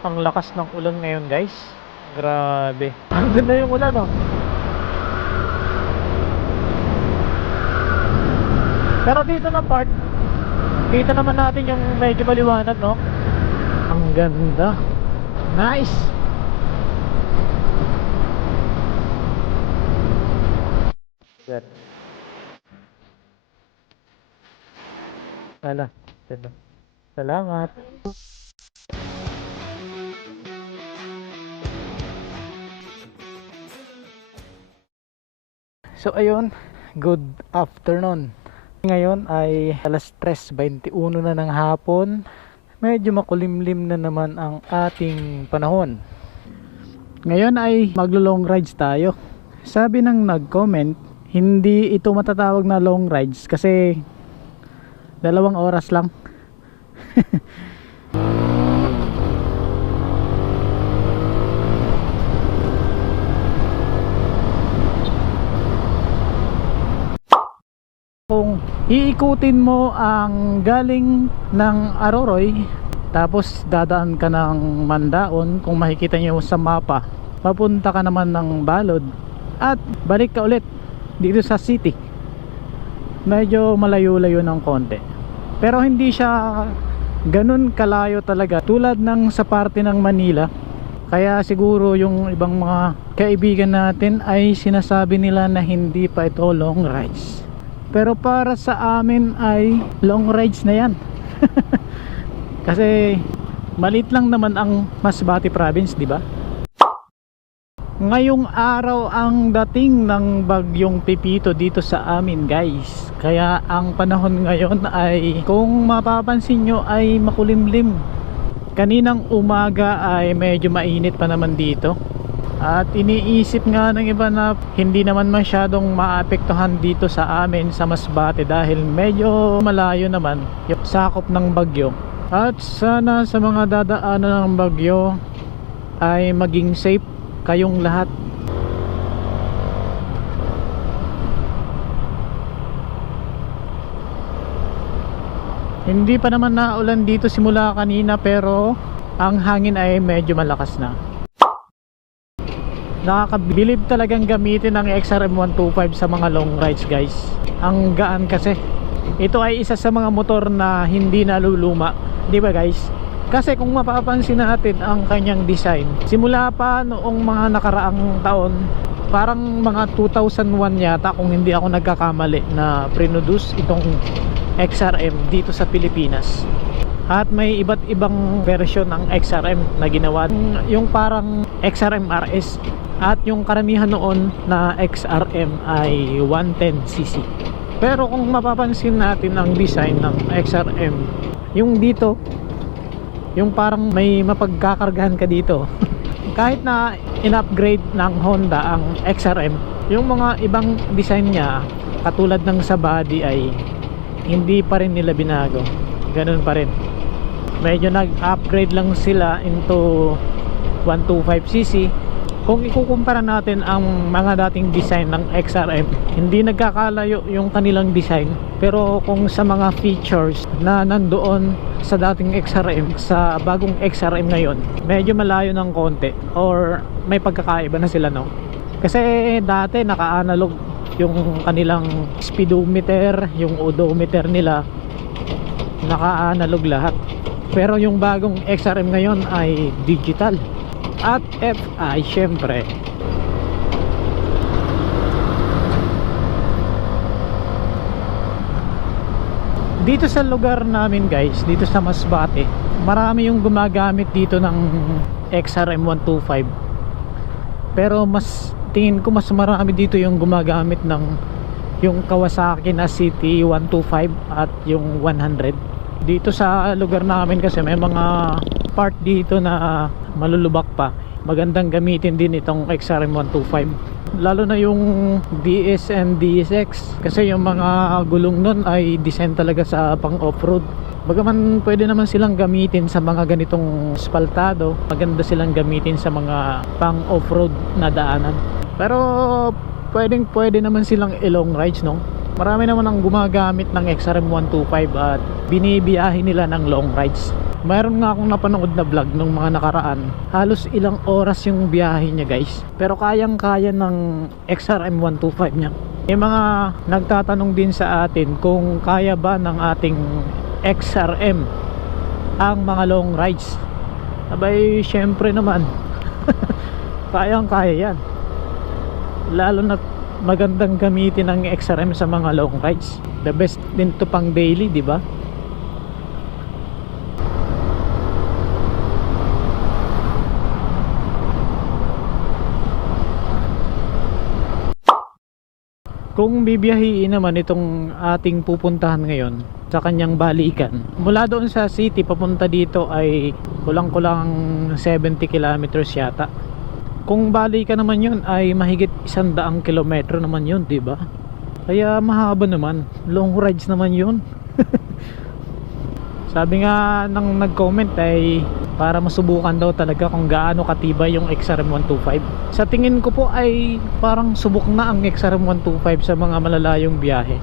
Ang lakas ng ulan ngayon, guys. Grabe. Ang ganda yung ulan, oh. Pero dito na part, kita naman natin yung medyo maliwanag, no? Ang ganda. Nice. Good. Ala, ganda. Salamat. So ayun, good afternoon. Ngayon ay alas 3:21 na ng hapon. Medyo makulimlim na naman ang ating panahon. Ngayon ay maglo-long rides tayo. Sabi ng nag-comment, hindi ito matatawag na long rides kasi 2 oras lang. Kung iikutin mo ang galing ng Aroroy, tapos dadaan ka ng Mandaon, kung makikita nyo sa mapa, papunta ka naman ng Balod at balik ka ulit dito sa city. Medyo malayo-layo ng konti, pero hindi siya ganun kalayo talaga tulad ng sa parte ng Manila. Kaya siguro yung ibang mga kaibigan natin ay sinasabi nila na hindi pa ito long rides, pero para sa amin ay long rides na yan. Kasi maliit lang naman ang Masbate province, di ba? Ngayong araw ang dating ng bagyong Pipito dito sa amin, guys. Kaya ang panahon ngayon ay, kung mapapansin nyo, ay makulimlim. Kaninang umaga ay medyo mainit pa naman dito. At iniisip nga ng iba na hindi naman masyadong maapektuhan dito sa amin sa Masbate dahil medyo malayo naman yung sakop ng bagyo. At sana sa mga dadaanan ng bagyo ay maging safe kayong lahat. Hindi pa naman naulan dito simula kanina, pero ang hangin ay medyo malakas na. Nakakabilib talagang gamitin ang XRM 125 sa mga long rides, guys. Ang gaan kasi. Ito ay isa sa mga motor na hindi naluluma, di ba guys? Kasi kung mapapansin natin ang kanyang design, simula pa noong mga nakaraang taon, parang mga 2001 yata kung hindi ako nagkakamali, na produce itong XRM dito sa Pilipinas. At may iba't ibang version ng XRM na ginawa, yung parang XRM RS, at yung karamihan noon na XRM ay 110cc. Pero kung mapapansin natin ang design ng XRM, yung dito, yung parang may mapagkakargahan ka dito. Kahit na in-upgrade ng Honda ang XRM, yung mga ibang design niya katulad ng sa body ay hindi pa rin nila binago. Ganun pa rin. Medyo nag-upgrade lang sila into 125cc. Kung ikukumpara natin ang mga dating design ng XRM, hindi nagkakalayo yung kanilang design. Pero kung sa mga features na nandoon sa dating XRM sa bagong XRM ngayon, medyo malayo ng konti, or may pagkakaiba na sila, no? Kasi dati naka-analog yung kanilang speedometer, yung odometer nila, naka-analog lahat. Pero yung bagong XRM ngayon ay digital at FI, syempre. Dito sa lugar namin, guys, dito sa Masbate, marami yung gumagamit dito ng XRM 125. Pero mas tingin ko mas marami dito yung gumagamit ng yung Kawasaki na City 125 at yung 100. Dito sa lugar namin kasi may mga part dito na malulubak pa. Magandang gamitin din itong XRM 125, lalo na yung DS and DSX, kasi yung mga gulong nun ay design talaga sa pang off-road. Bagaman pwede naman silang gamitin sa mga ganitong spaltado, maganda silang gamitin sa mga pang off-road na daanan. Pero pwede naman silang i-long rides, no? Marami naman ang gumagamit ng XRM 125 at binibiyahe nila ng long rides. Mayroon nga akong napanood na vlog nung mga nakaraan. Halos ilang oras yung biyahe niya guys. Pero kayang-kaya ng XRM 125 niya. May mga nagtatanong din sa atin kung kaya ba ng ating XRM ang mga long rides. Abay, syempre naman. Kayang-kaya yan. Lalo na magandang gamitin ng XRM sa mga long rides. The best din to pang daily, di ba? Kung bibiyahiin naman itong ating pupuntahan ngayon sa kanyang balikan, mula doon sa city papunta dito ay kulang-kulang 70 kilometers yata. Kung balikan naman yun ay mahigit 100 kilometro naman yun, di ba? Kaya mahaba naman, long rides naman yun. Sabi nga nang nag-comment ay para masubukan daw talaga kung gaano katibay yung XRM 125. Sa tingin ko po ay parang subok na ang XRM 125 sa mga malalayong biyahe.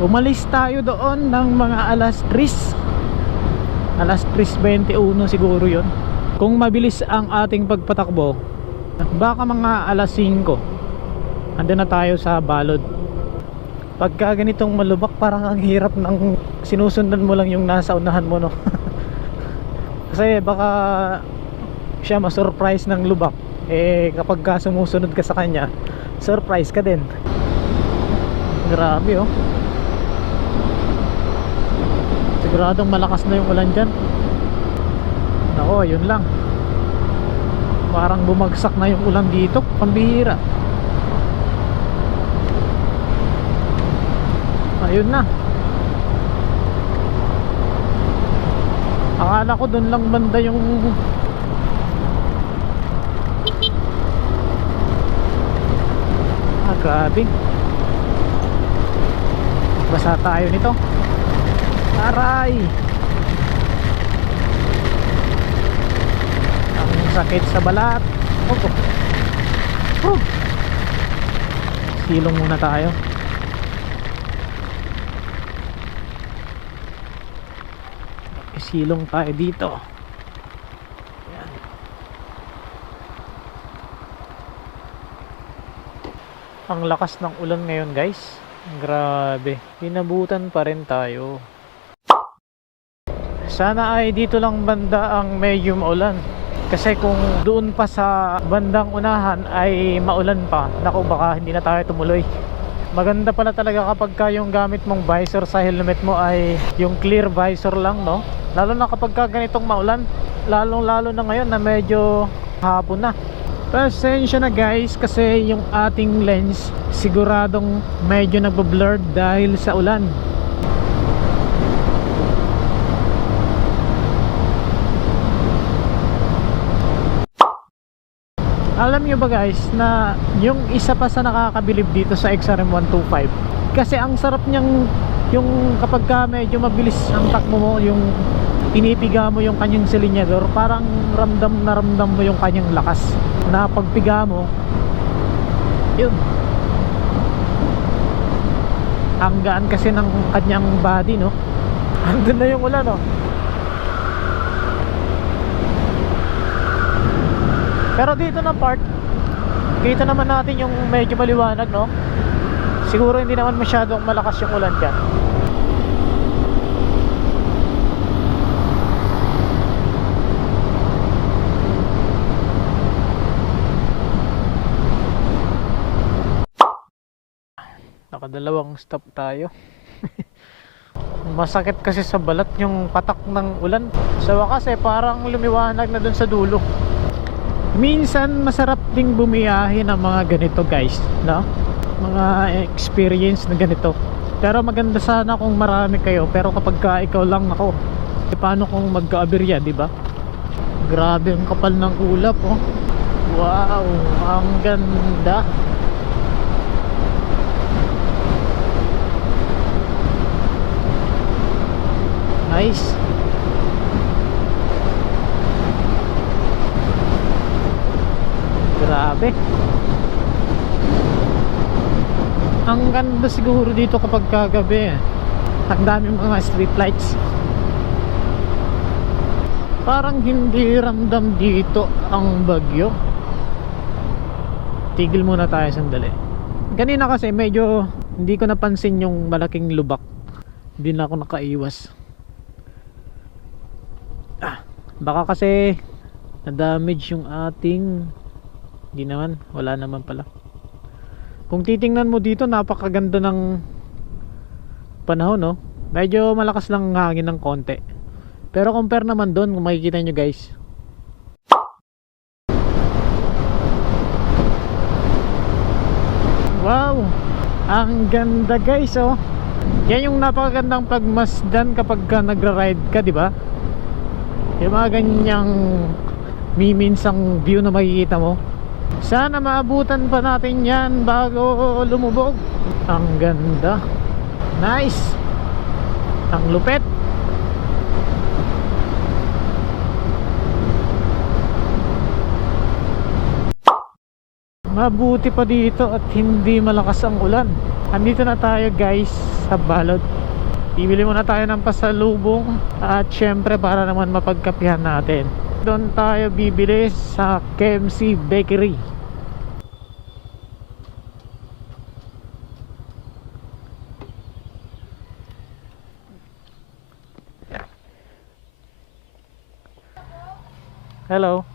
Umalis tayo doon ng mga alas 3. Alas 3:21 siguro yon. Kung mabilis ang ating pagpatakbo, baka mga alas 5 andun na tayo sa Balod. Pagka ganitong malubak, parang ang hirap ng sinusundan mo lang yung nasa unahan mo, no? Kasi baka siya ma-surprise ng lubak. Eh kapag ka sumusunod ka sa kanya, surprise ka din. Grabe, oh. Siguradong malakas na yung ulan dyan. Nako, yun lang. Parang bumagsak na yung ulan dito. Pambihira. Ayun na. Akala ko dun lang banda yung grabe. Basa tayo nito. Aray, ang sakit sa balat. Silong muna tayo. Silong tayo dito. Ayan. Ang lakas ng ulan ngayon guys. Grabe. Pinabutan pa rin tayo. Sana ay dito lang banda ang medyo maulan. Kasi kung doon pa sa bandang unahan ay maulan pa, naku, baka hindi na tayo tumuloy. Maganda pala talaga kapag ka yung gamit mong visor sa helmet mo ay yung clear visor lang, no? Lalo na kapag ka ganitong maulan, lalo na ngayon na medyo hapon na. Pasensya na guys kasi yung ating lens siguradong medyo nagbo-blurred dahil sa ulan. Alam nyo ba guys na yung isa pa sa nakakabilib dito sa XRM 125, kasi ang sarap niyang yung kapag ka medyo mabilis ang takbo mo, yung pinipiga mo yung kanyang silinyador, parang ramdam na ramdam mo yung kanyang lakas na pagpiga mo. Yun, ang gaan kasi ng kanyang body, no? Andun na yung ulan, no? Pero dito na part, kita naman natin yung medyo maliwanag, no? Siguro hindi naman masyadong malakas yung ulan dyan. Nakadalawang stop tayo. Masakit kasi sa balat yung patak ng ulan. Sa wakas parang lumiwanag na dun sa dulo. Minsan masarap ding bumiyahe ng mga ganito guys, no? Mga experience na ganito. Pero maganda sana kung marami kayo. Pero kapag ka ikaw lang, ako, paano kung magka-aberya, di ba? Grabe ang kapal ng ulap, oh. Wow, ang ganda. Nice. Grabe. Ang ganda siguro dito kapag kagabi. Ang daming mga street lights. Parang hindi ramdam dito ang bagyo. Tigil muna tayo sandali. Kanina kasi medyo hindi ko napansin yung malaking lubak. Hindi na ako nakaiwas. Baka kasi na-damage yung ating... Hindi naman, wala naman pala. Kung titingnan mo dito, napakaganda ng panahon, no? Medyo malakas lang hangin ng konti. Pero compare naman doon, kung makikita nyo guys. Wow! Ang ganda guys, oh. Yan yung napakagandang pagmasdan kapag ka nagra-ride ka, di ba? Yung mga ganyang miminsang view na makikita mo. Sana maabutan pa natin yan bago lumubog. Ang ganda. Nice. Ang lupet. Mabuti pa dito at hindi malakas ang ulan. Andito na tayo guys sa Balod. Bibili muna tayo ng pasalubong at syempre para naman mapagkapihan natin. Doon tayo bibili sa KMC Bakery. Hello.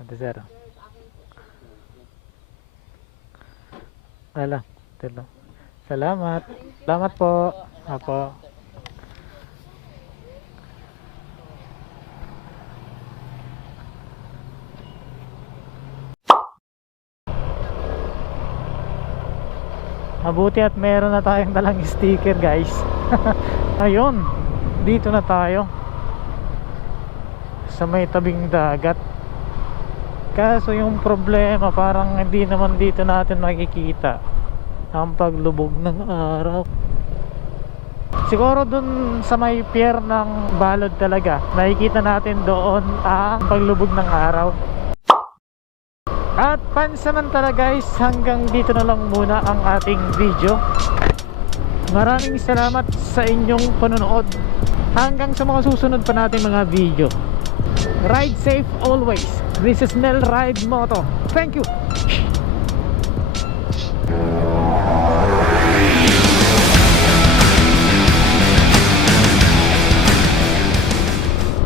Ate sir. Ala, telo. Salamat. Salamat po. Apo. Mabuti at meron na tayong dalang sticker guys. Ayun, dito na tayo sa may tabing dagat. Kaso yung problema parang hindi naman dito natin makikita ang paglubog ng araw. Siguro dun sa may pier ng Balod talaga makikita natin doon ang paglubog ng araw. At pansamantala guys, hanggang dito na lang muna ang ating video. Maraming salamat sa inyong panonood. Hanggang sa mga susunod pa natin mga video. Ride safe always. This is Mel Ride Moto. Thank you.